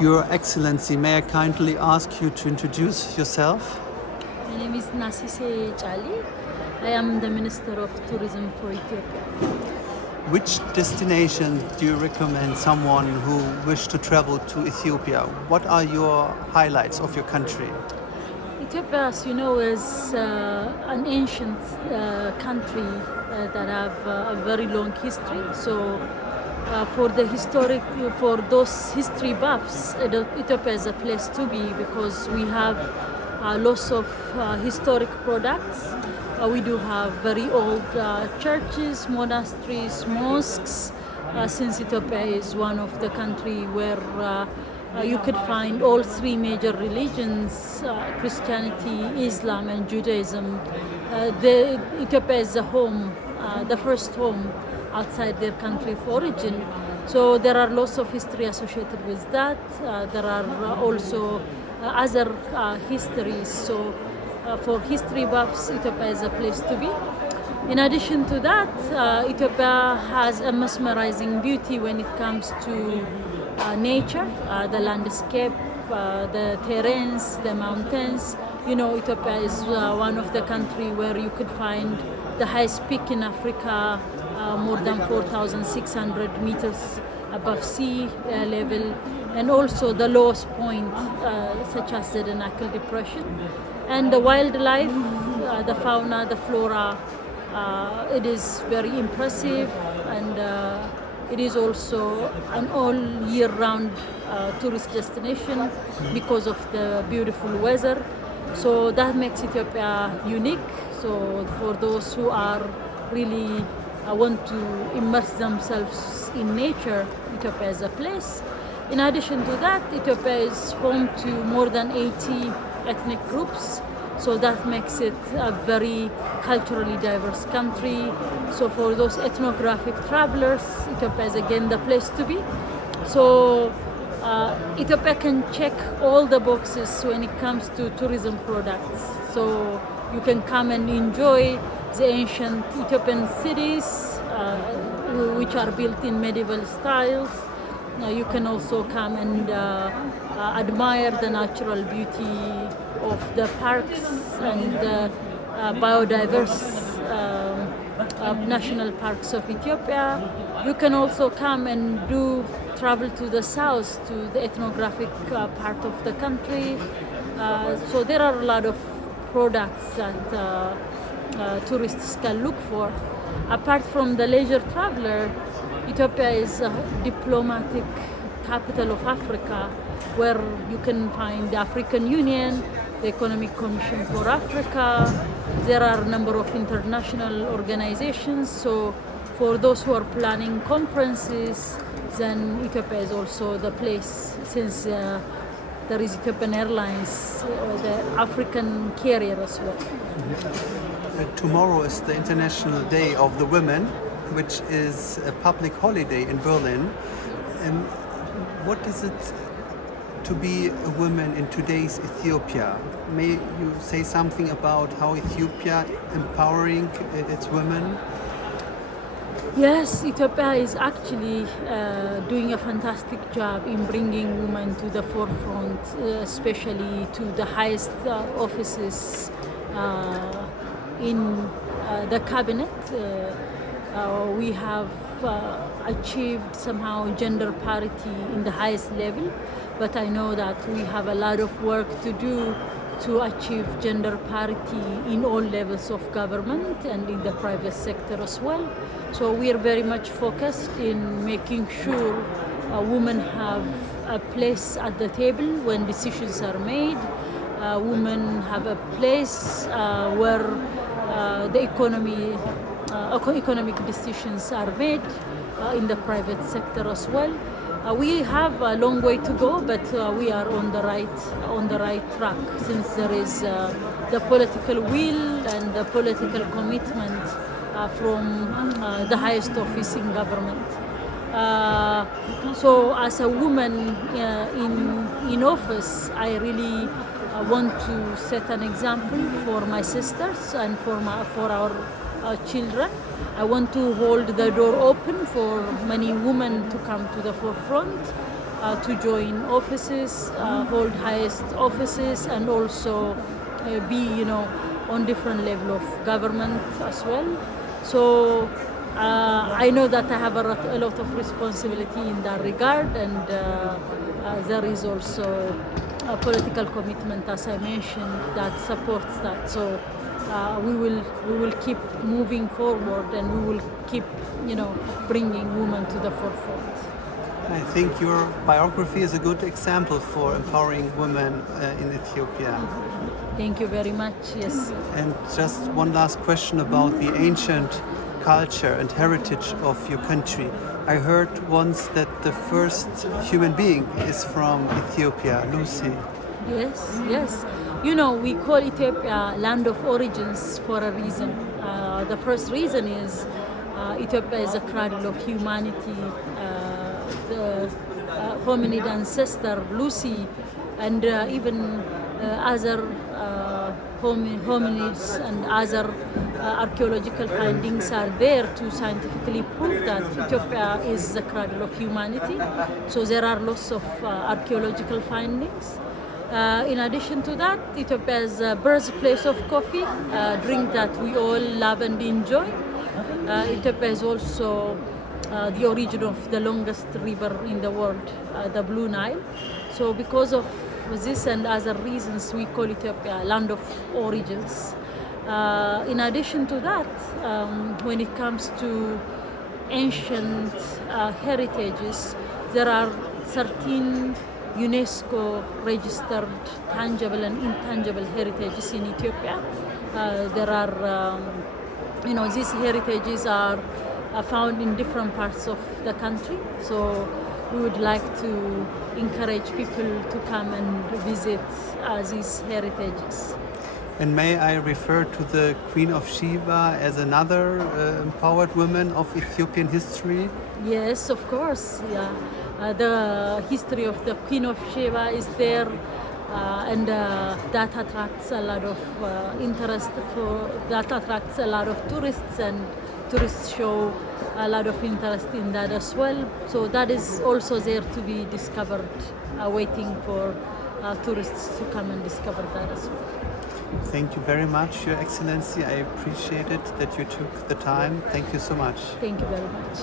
Your Excellency, may I kindly ask you to introduce yourself? My name is Nasise Chalil. I am the Minister of Tourism for Ethiopia. Which destination do you recommend someone who wish to travel to Ethiopia? What are your highlights of your country? Ethiopia, as you know, is an ancient country that have a very long history. So, for those history buffs, Ethiopia is a place to be because we have lots of historic products. We do have very old churches, monasteries, mosques. Since Ethiopia is one of the country where you could find all three major religions, Christianity, Islam, and Judaism. Ethiopia is the home, the first home outside their country of origin. So there are lots of history associated with that. There are also other histories. So for history buffs, Ethiopia is a place to be. In addition to that, Ethiopia has a mesmerizing beauty when it comes to nature, the landscape, the terrains, the mountains. You know, Ethiopia is one of the country where you could find the highest peak in Africa, more than 4,600 meters above sea level, and also the lowest point, such as the Danakil Depression. And the wildlife, the fauna, the flora, it is very impressive, and it is also an all year round tourist destination because of the beautiful weather. So that makes Ethiopia unique. So for those who are really want to immerse themselves in nature, Ethiopia is a place. In addition to that, Ethiopia is home to more than 80 ethnic groups. So that makes it a very culturally diverse country. So for those ethnographic travelers, Ethiopia is again the place to be. So Ethiopia can check all the boxes when it comes to tourism products. So you can come and enjoy the ancient Ethiopian cities, which are built in medieval styles. You can also come and admire the natural beauty of the parks and biodiverse national parks of Ethiopia. You can also come and travel to the south, to the ethnographic part of the country. So there are a lot of products that tourists can look for. Apart from the leisure traveler, Ethiopia is a diplomatic capital of Africa, where you can find the African Union, the Economic Commission for Africa. There are a number of international organizations. So for those who are planning conferences, then Ethiopia is also the place, since there is Ethiopian Airlines, the African carrier as well. Tomorrow is the International Day of the Women, which is a public holiday in Berlin. And what is it to be a woman in today's Ethiopia? May you say something about how Ethiopia empowering its women? Yes, Ethiopia is actually doing a fantastic job in bringing women to the forefront, especially to the highest offices in the cabinet. We have achieved somehow gender parity in the highest level, but I know that we have a lot of work to do to achieve gender parity in all levels of government and in the private sector as well. So we are very much focused in making sure women have a place at the table when decisions are made. Women have a place where the economic decisions are made in the private sector as well. We have a long way to go, but we are on the right track, since there is the political will and the political commitment from the highest office in government. So as a woman in office, I really want to set an example for my sisters and for our children. I want to hold the door open for many women to come to the forefront. to join offices, hold highest offices, and also be, on different level of government as well. So I know that I have a lot of responsibility in that regard, and there is also a political commitment, as I mentioned, that supports that. So we will keep moving forward, and we will keep, bringing women to the forefront. I think your biography is a good example for empowering women in Ethiopia. Thank you very much. Yes. And just one last question about the ancient culture and heritage of your country. I heard once that the first human being is from Ethiopia, Lucy. Yes. We call Ethiopia land of origins for a reason. The first reason is Ethiopia is a cradle of humanity. The hominid ancestor Lucy, and even other hominids and other archaeological findings are there to scientifically prove that Ethiopia is the cradle of humanity. So there are lots of archaeological findings. In addition to that, Ethiopia is the birthplace of coffee, a drink that we all love and enjoy. Ethiopia is also the origin of the longest river in the world, the Blue Nile. So because of this and other reasons, we call Ethiopia land of origins. In addition to that, when it comes to ancient heritages, there are 13 UNESCO registered tangible and intangible heritages in Ethiopia. There are, these heritages are found in different parts of the country. So we would like to encourage people to come and visit these heritages. And may I refer to the Queen of Sheba as another empowered woman of Ethiopian history? Yes, of course. Yeah, the history of the Queen of Sheba is there, and that attracts a lot of interest. That attracts a lot of tourists, and tourists show a lot of interest in that as well. So that is also there to be discovered, waiting for tourists to come and discover that as well. Thank you very much, Your Excellency. I appreciate it that you took the time. Thank you so much. Thank you very much.